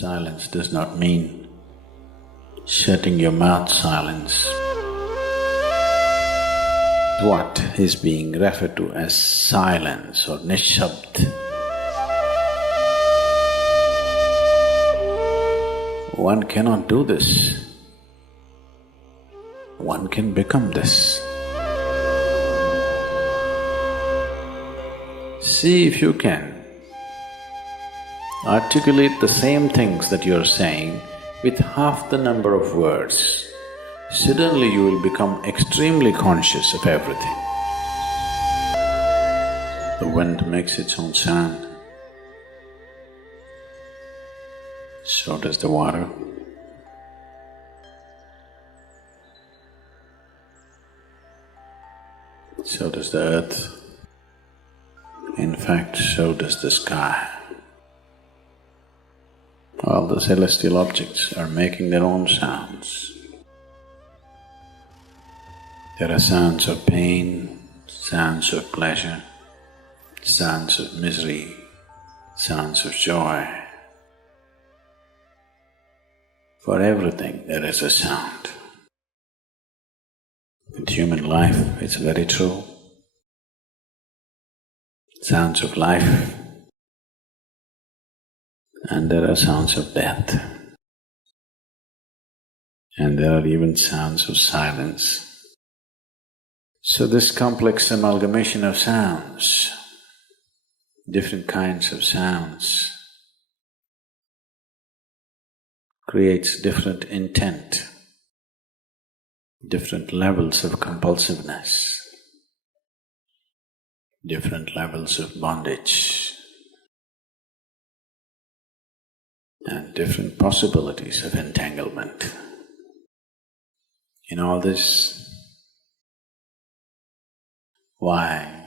Silence does not mean shutting your mouth silence. What is being referred to as silence or nishabd? One cannot do this. One can become this. See if you can articulate the same things that you're saying with half the number of words. Suddenly you will become extremely conscious of everything. The wind makes its own sound. So does the water. So does the earth. In fact, so does the sky. All the celestial objects are making their own sounds. There are sounds of pain, sounds of pleasure, sounds of misery, sounds of joy. For everything there is a sound. In human life, it's very true. Sounds of life, and there are sounds of death, and there are even sounds of silence. So this complex amalgamation of sounds, different kinds of sounds, creates different intent, different levels of compulsiveness, different levels of bondage, and different possibilities of entanglement. In all this, why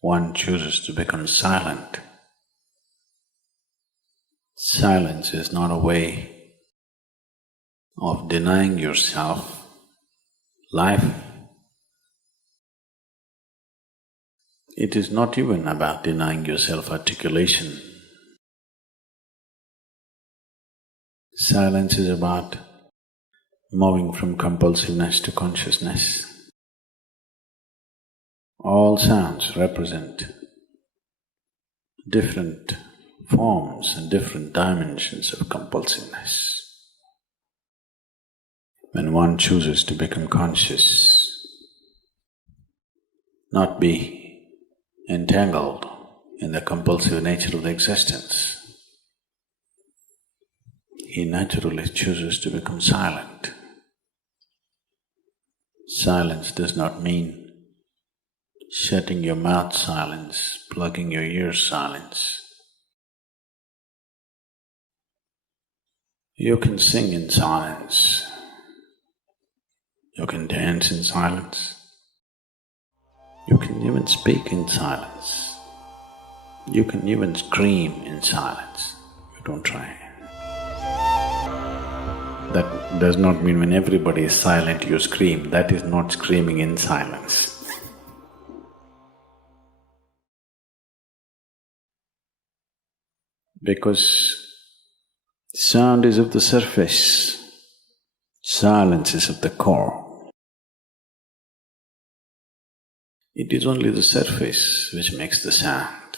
one chooses to become silent? Silence is not a way of denying yourself life. It is not even about denying yourself articulation. Silence is about moving from compulsiveness to consciousness. All sounds represent different forms and different dimensions of compulsiveness. When one chooses to become conscious, not be entangled in the compulsive nature of the existence, he naturally chooses to become silent. Silence does not mean shutting your mouth silence, plugging your ears silence. You can sing in silence. You can dance in silence. You can even speak in silence. You can even scream in silence. You don't try. That does not mean when everybody is silent you scream. That is not screaming in silence. Because sound is of the surface, silence is of the core. It is only the surface which makes the sound.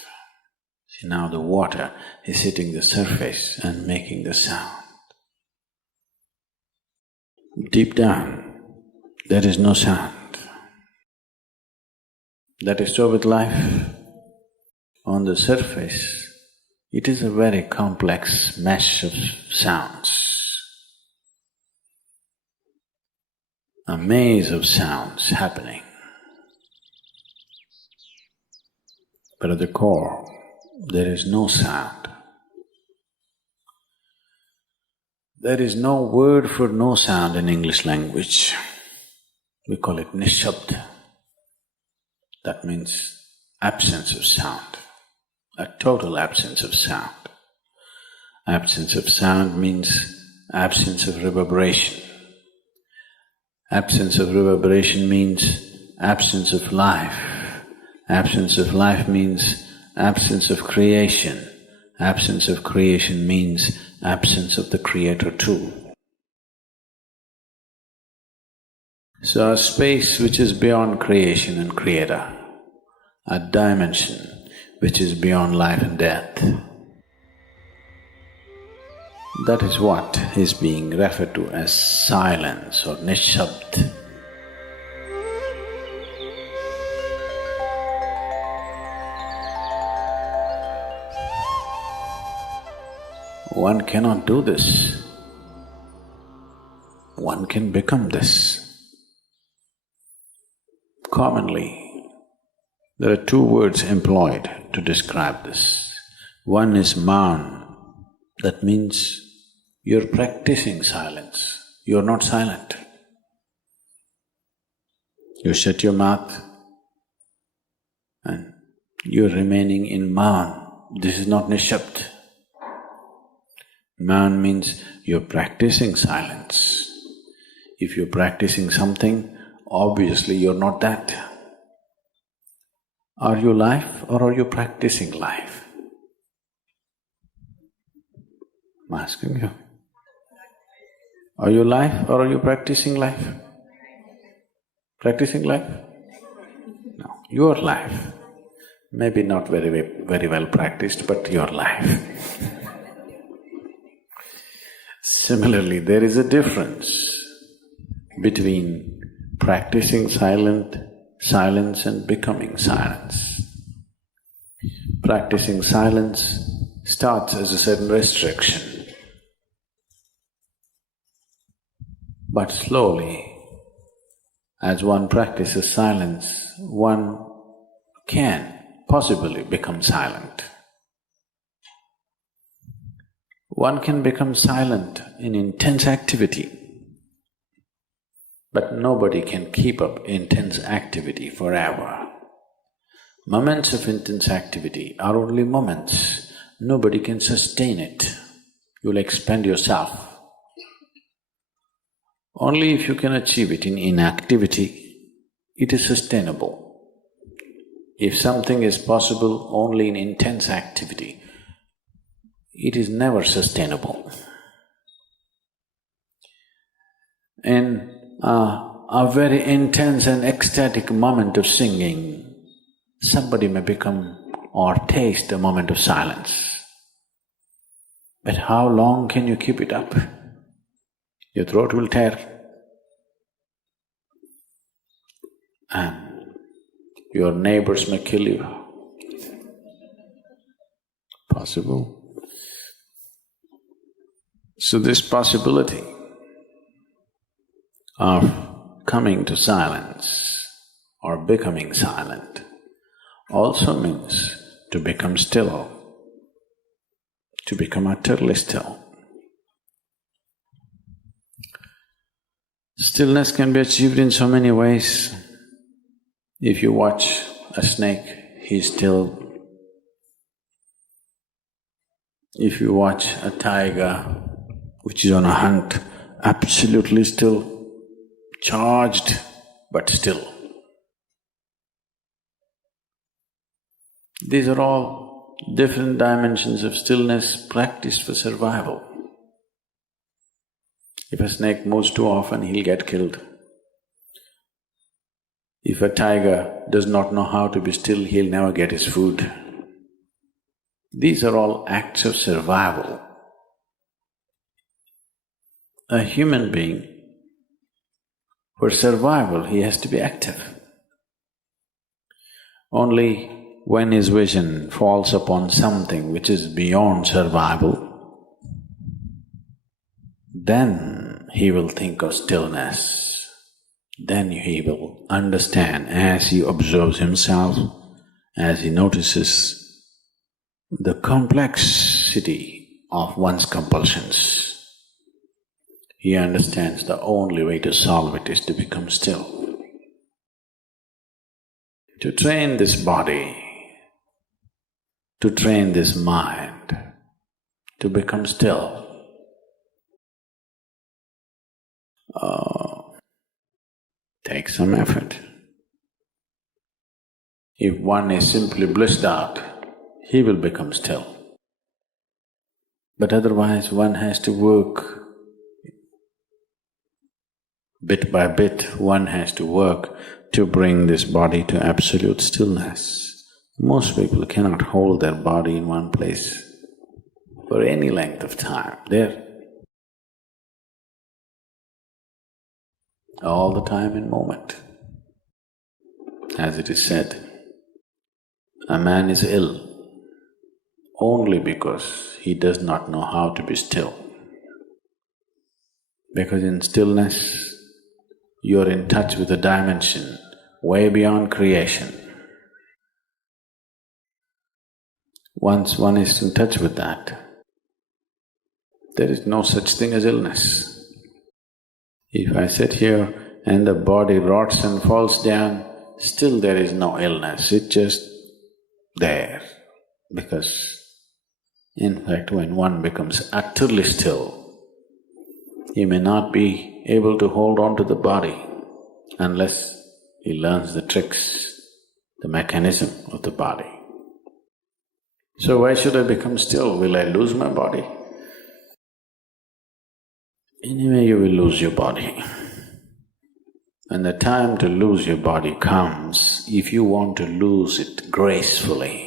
See, now the water is hitting the surface and making the sound. Deep down, there is no sound. That is so with life. On the surface, it is a very complex mesh of sounds, a maze of sounds happening. But at the core, there is no sound. There is no word for no sound in English language. We call it nishabd. That means absence of sound, a total absence of sound. Absence of sound means absence of reverberation. Absence of reverberation means absence of life. Absence of life means absence of creation. Absence of creation means absence of the creator too. So a space which is beyond creation and creator, a dimension which is beyond life and death, that is what is being referred to as silence or nishabd. One cannot do this. One can become this. Commonly, there are two words employed to describe this. One is maun, that means you're practicing silence, you're not silent. You shut your mouth and you're remaining in maun. This is not nishabd. Maun means you're practicing silence. If you're practicing something, obviously you're not that. Are you life or are you practicing life? I'm asking you. Are you life or are you practicing life? Practicing life? No, your life. Maybe not very well practiced, but your life. Similarly, there is a difference between practicing silence and becoming silence. Practicing silence starts as a certain restriction, but slowly, as one practices silence, one can possibly become silent. One can become silent in intense activity, but nobody can keep up intense activity forever. Moments of intense activity are only moments, nobody can sustain it. You'll expend yourself. Only if you can achieve it in inactivity, it is sustainable. If something is possible only in intense activity, it is never sustainable. In a very intense and ecstatic moment of singing, somebody may become or taste a moment of silence. But how long can you keep it up? Your throat will tear and your neighbors may kill you. Possible. So this possibility of coming to silence or becoming silent also means to become still, to become utterly still. Stillness can be achieved in so many ways. If you watch a snake, he's still. If you watch a tiger which is on a hunt, absolutely still, charged but still. These are all different dimensions of stillness practiced for survival. If a snake moves too often, he'll get killed. If a tiger does not know how to be still, he'll never get his food. These are all acts of survival. A human being, for survival, he has to be active. Only when his vision falls upon something which is beyond survival, then he will think of stillness. Then he will understand as he observes himself, as he notices the complexity of one's compulsions. He understands the only way to solve it is to become still. To train this body, to train this mind, to become still, takes some effort. If one is simply blissed out, he will become still. But otherwise one has to work bit by bit, one has to work to bring this body to absolute stillness. Most people cannot hold their body in one place for any length of time. They're all the time in moment. As it is said, a man is ill only because he does not know how to be still. Because in stillness, you're in touch with a dimension way beyond creation. Once one is in touch with that, there is no such thing as illness. If I sit here and the body rots and falls down, still there is no illness, it's just there. Because in fact, when one becomes utterly still, he may not be able to hold on to the body unless he learns the tricks, the mechanism of the body. So why should I become still? Will I lose my body? Anyway, you will lose your body. When the time to lose your body comes, if you want to lose it gracefully,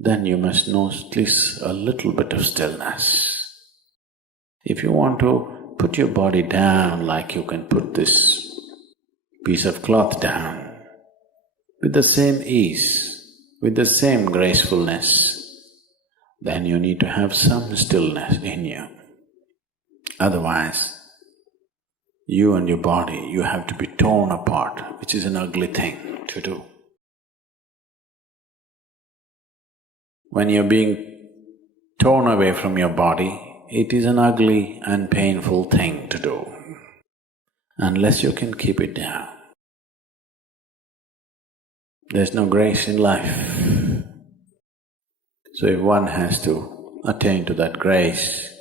then you must know at least a little bit of stillness. If you want to put your body down like you can put this piece of cloth down, with the same ease, with the same gracefulness, then you need to have some stillness in you. Otherwise, you and your body, you have to be torn apart, which is an ugly thing to do. When you're being torn away from your body, it is an ugly and painful thing to do, unless you can keep it down. There's no grace in life. So if one has to attain to that grace,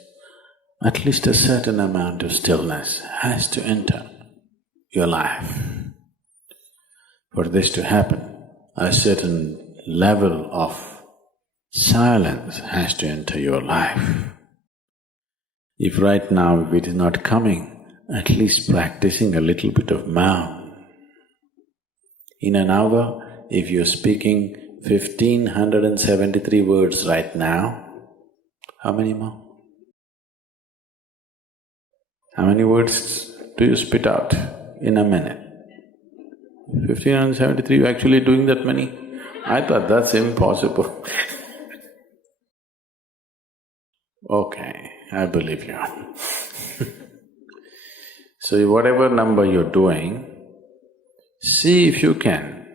at least a certain amount of stillness has to enter your life. For this to happen, a certain level of silence has to enter your life. If right now if it is not coming, at least practicing a little bit of Maum. In an hour, if you're speaking 1,573 words right now, how many more? How many words do you spit out in a minute? 1,573, you're actually doing that many? I thought that's impossible. Okay, I believe you. So whatever number you're doing, see if you can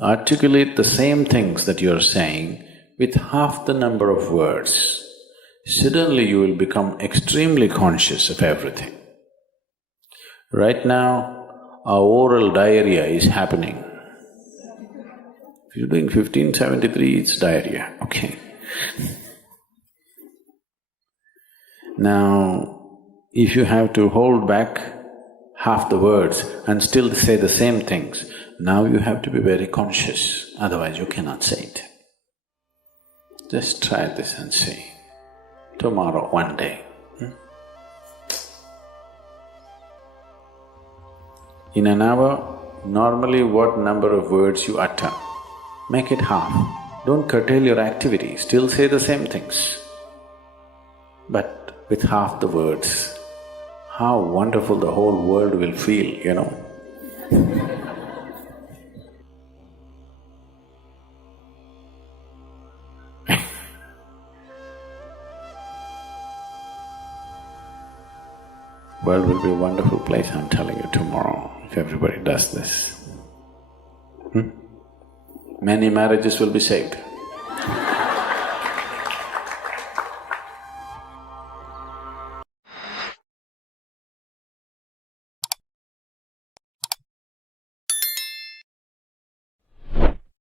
articulate the same things that you're saying with half the number of words. Suddenly you will become extremely conscious of everything. Right now, our oral diarrhea is happening. If you're doing 1573, it's diarrhea, okay. Now, if you have to hold back half the words and still say the same things, now you have to be very conscious, otherwise you cannot say it. Just try this and see. Tomorrow, one day. In an hour, normally what number of words you utter, make it half. Don't curtail your activity, still say the same things. But with half the words, how wonderful the whole world will feel, you know. World will be a wonderful place, I'm telling you, tomorrow, if everybody does this. Many marriages will be saved.